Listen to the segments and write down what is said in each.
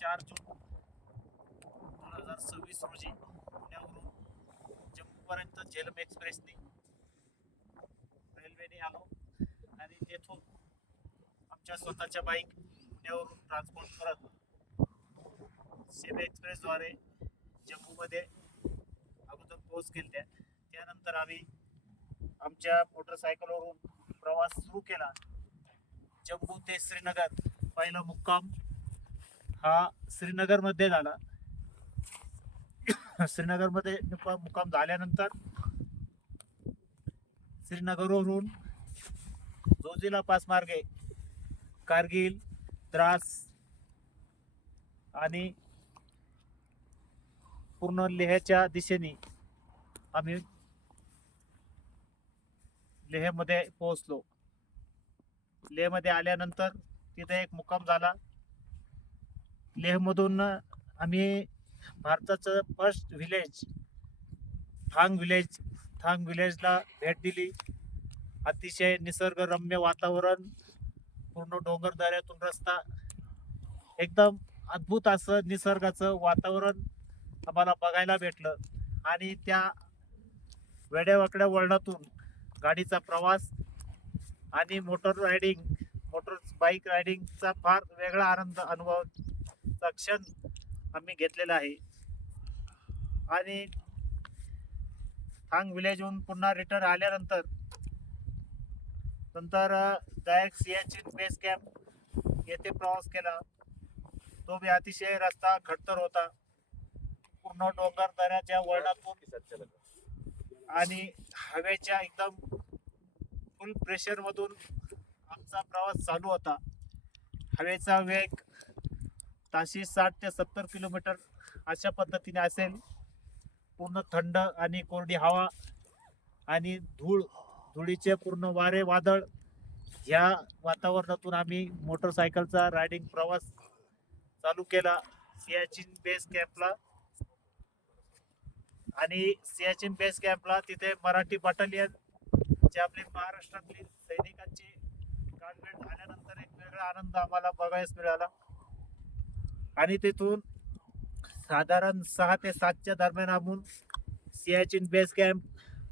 4 जून 2026 रोजी पुण्यावरून जम्मूपर्यंत झेलम एक्सप्रेसने रेल्वेने आलो आणि तेथून आमच्या स्वतःच्या बाईक पुण्यावरून ट्रान्सपोर्ट करत सेम एक्सप्रेसद्वारे जम्मूमध्ये अगोदर पोहोच केल्या. त्यानंतर आम्ही आमच्या मोटरसायकलवरून प्रवास सुरू केला. जम्मू ते श्रीनगर पहिला मुक्काम हा श्रीनगरमध्ये झाला. श्रीनगरमध्ये मुक्काम झाल्यानंतर श्रीनगरवरून जोजिला पास मार्गे कारगिल, द्रास आणि पूर्ण लेहच्या दिशेने आम्ही लेहमध्ये पोहोचलो. लेहमध्ये आल्यानंतर तिथे एक मुक्काम झाला. लेहमधून आम्ही भारताचं फर्स्ट विलेज थांग विलेजला भेट दिली. अतिशय निसर्गरम्य वातावरण, पूर्ण डोंगरदऱ्यातून रस्ता, एकदम अद्भुत असं निसर्गाचं वातावरण आम्हाला बघायला भेटलं. आणि त्या वेड्यावाकड्या वळणातून गाडीचा प्रवास आणि मोटर बाईक रायडिंगचा फार वेगळा आनंद अनुभवाचा क्षण आम्ही घेतलेला आहे. आणि थांग विलेजहून पुन्हा रिटर्न आल्यानंतर डायरेक्ट सियाचीन बेस कॅम्प येथे प्रवास केला. तो बी अतिशय रस्ता खडतर होता. पूर्ण डोंगर दऱ्याच्या वळणातून आणि हवेच्या एकदम फुल प्रेशर मधून आमचा प्रवास चालू होता. हवेचा वेग ताशी 60 ते 70 किलोमीटर अशा पद्धतीने असेल. पूर्ण थंड आणि कोरडी हवा आणि धुळीचे पूर्ण वारे वादळ ह्या वातावरणातून आम्ही मोटरसायकलचा रायडिंग प्रवास चालू केला सियाचीन बेस कॅम्पला. आणि सियाचीन बेस कॅम्पला तिथे मराठी बटालियन जे आपले महाराष्ट्रातले सैनिकांची गाठभेट झाल्यानंतर एक वेगळा आनंद आम्हाला बघायला मिळाला. आणि तिथून साधारण 6 ते 7च्या दरम्यान आम्ही सियाचीन बेस कॅम्प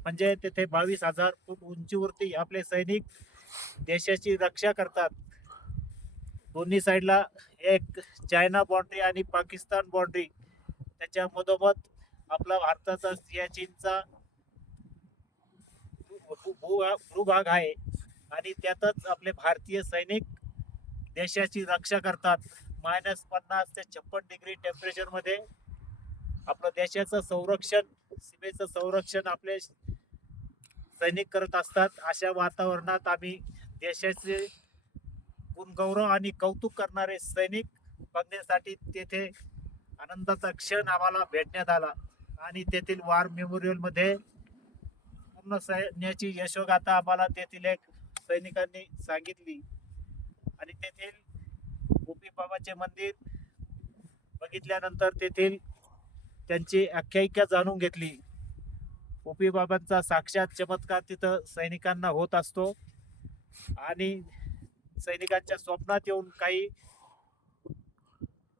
म्हणजे तिथे 22,000 फूट उंचीवरती आपले सैनिक देशाची रक्षा करतात. दोन्ही साईडला एक चायना बाउंड्री आणि पाकिस्तान बाउंड्री, त्याच्या मधोमध आपला भारताचा सियाचीनचा भूभाग आहे. आणि त्यातच आपले भारतीय सैनिक देशाची रक्षा करतात. -50 ते 56 डिग्री टेम्परेचर मध्ये आपलं देशाचं संरक्षण, सीमेचं संरक्षण आपले सैनिक करत असतात. अशा वातावरणात आम्ही देशाचे गुणगौरव आणि कौतुक करणारे सैनिक बघण्यासाठी तेथे आनंदाचा क्षण आम्हाला भेटण्यात आला. आणि तेथील वार मेमोरियल मध्ये पूर्ण सैन्याची यशोगाथा आम्हाला तेथील एक सैनिकांनी सांगितली. आणि तेथील गोपी बाबाचे मंदिर बघितल्यानंतर तेथील त्यांची आख्यायिका जाणून घेतली. गोपी बाबांचा साक्षात चमत्कार तिथं सैनिकांना होत असतो. आणि सैनिकांच्या स्वप्नात येऊन काही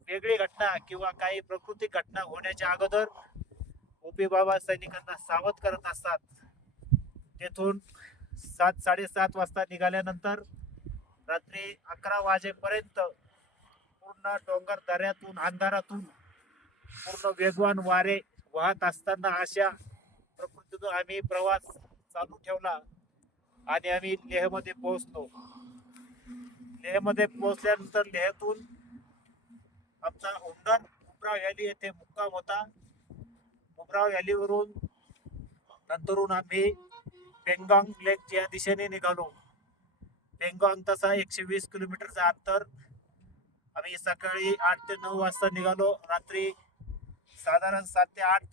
वेगळी घटना किंवा काही प्राकृतिक घटना होण्याच्या अगोदर गोपी बाबा सैनिकांना सावध करत असतात. तेथून 7-7:30 वाजता निघाल्यानंतर रात्री 11 वाजेपर्यंत पूर्ण डोंगर दऱ्यातून अंधारातून पूर्ण वेगवान वारे वाहत असताना अशा प्रकृतीतून आम्ही प्रवास चालू ठेवला. आणि आम्ही लेहमध्ये पोहोचलो. लेहमध्ये पोहोचल्यानंतर लेहतून आमचा उमराव व्हॅली येथे मुक्काम होता. उमराव व्हॅलीवरून नंतरून आम्ही पेंगॉंग लेक या दिशेने निघालो. पेंगॉंग तसा 120 किलोमीटरचा अंतर. आम्ही सकाळी 8 ते 9 वाजता निघालो. रात्री साधारण 7 ते 8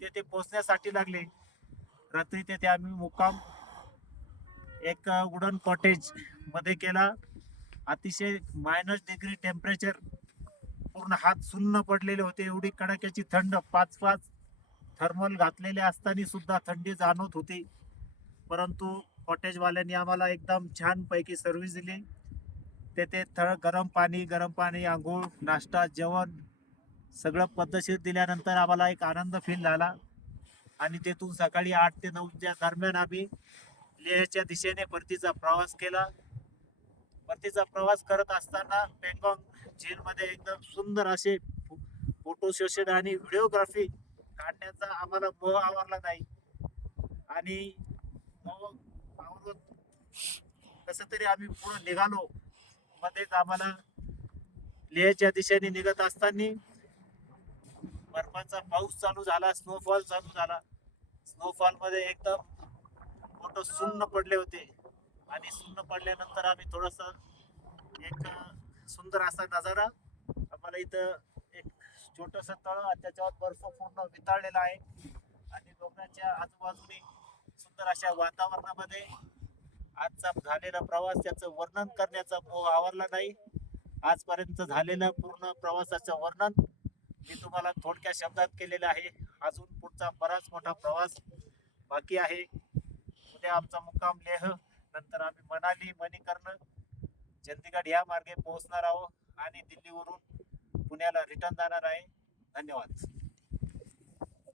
तेथे पोहोचण्यासाठी लागले. रात्री तेथे आम्ही मुक्काम एक वुडन कॉटेज मध्ये केला. अतिशय -, डिग्री टेम्परेचर, पूर्ण हात सुन्न पडलेले होते. एवढी कडाक्याची थंड, 5 थर्मल घातलेले असताना सुद्धा थंडी जाणवत होती. परंतु कॉटेजवाल्यांनी आम्हाला एकदम छान पैकी सर्व्हिस दिली. तेथे गरम पाणी आंघोळ नाश्ता जेवण सगळं पद्धतशीर दिल्यानंतर आम्हाला एक आनंद फील झाला आणि तेथून सकाळी 8 ते 9 च्या दरम्यान आम्ही लेहच्या दिशेने परतीचा प्रवास केला. परतीचा प्रवास करत असताना पेंगॉंग झीलमध्ये एकदम सुंदर असे फोटो सेशन आणि व्हिडिओग्राफी काढण्याचा आम्हाला मोह आवरला नाही. आणि मोह आवरून कसं तरी आम्ही पुढे निघालो. मध्येच आम्हाला लेहच्या दिशेने निघत असताना बर्फाचा पाऊस चालू झाला, स्नोफॉल चालू झाला. स्नोफॉल मध्ये एकदम फोटो सुन्न पडले होते आणि सुन्न पडल्यानंतर आम्ही थोडस एक सुंदर असा नजारा आम्हाला इथं एक छोटस तळ आणि त्याच्यावर बर्फ पूर्ण वितळलेला आहे आणि डोंगराच्या आजूबाजूने सुंदर अशा वातावरणामध्ये आजचा झालेला प्रवास त्याचं वर्णन करण्याचा मोह आवरला नाही. आजपर्यंत झालेलं पूर्ण प्रवासाचं वर्णन मी तुम्हाला थोडक्या शब्दात केलेलं आहे. अजून पुढचा बराच मोठा प्रवास बाकी आहे. उद्या आमचा मुक्काम लेह, नंतर आम्ही मनाली, मणिकर्ण, चंदीगड या मार्गे पोहोचणार आहोत आणि दिल्लीवरून पुण्याला रिटर्न जाणार आहे. धन्यवाद.